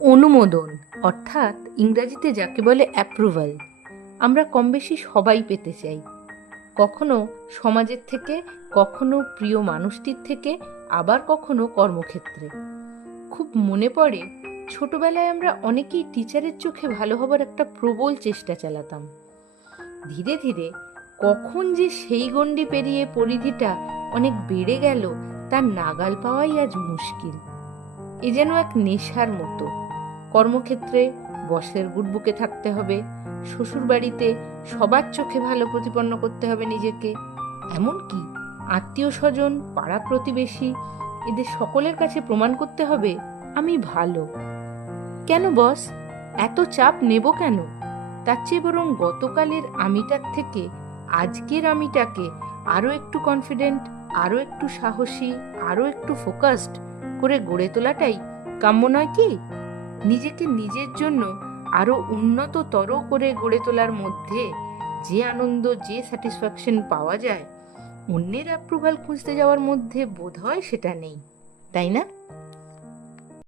অনুমোদন অর্থাৎ ইংরাজিতে যাকে বলে অ্যাপ্রুভাল আমরা কম বেশি সবাই পেতে চাই। কখনো সমাজের থেকে, কখনো প্রিয় মানুষটির থেকে, আবার কখনো কর্মক্ষেত্রে। খুব মনে পড়ে ছোটবেলায় আমরা অনেকেই টিচারের চোখে ভালো হবার একটা প্রবল চেষ্টা চালাতাম। ধীরে ধীরে কখন যে সেই গণ্ডি পেরিয়ে পরিধিটা অনেক বেড়ে গেল তার নাগাল পাওয়াই আজ মুশকিল। এ যেন এক নেশার মতো। কর্মক্ষেত্রে বসের গুডবুকে থাকতে হবে, শ্বশুর বাড়িতে সবার চোখে ভালো প্রতিপন্ন করতে হবে নিজেকে, এমনকি আত্মীয় স্বজন, পাড়া প্রতিবেশী এদের সকলের কাছে প্রমাণ করতে হবে আমি ভালো। কেন বস, এত চাপ নেব কেন? তার চেয়ে বরং গতকালের আমিটার থেকে আজকের আমিটাকে আরও একটু কনফিডেন্ট, আরও একটু সাহসী, আরও একটু ফোকাসড করে গড়ে তোলাটাই কাম্য নয় কি? নিজেকে নিজের জন্য আরও উন্নততর করে গড়ে তোলার মধ্যে যে আনন্দ, যে স্যাটিসফ্যাকশন পাওয়া যায়, অন্যের অ্যাপ্রুভাল খুঁজতে যাওয়ার মধ্যে বোধহয় সেটা নেই, তাই না?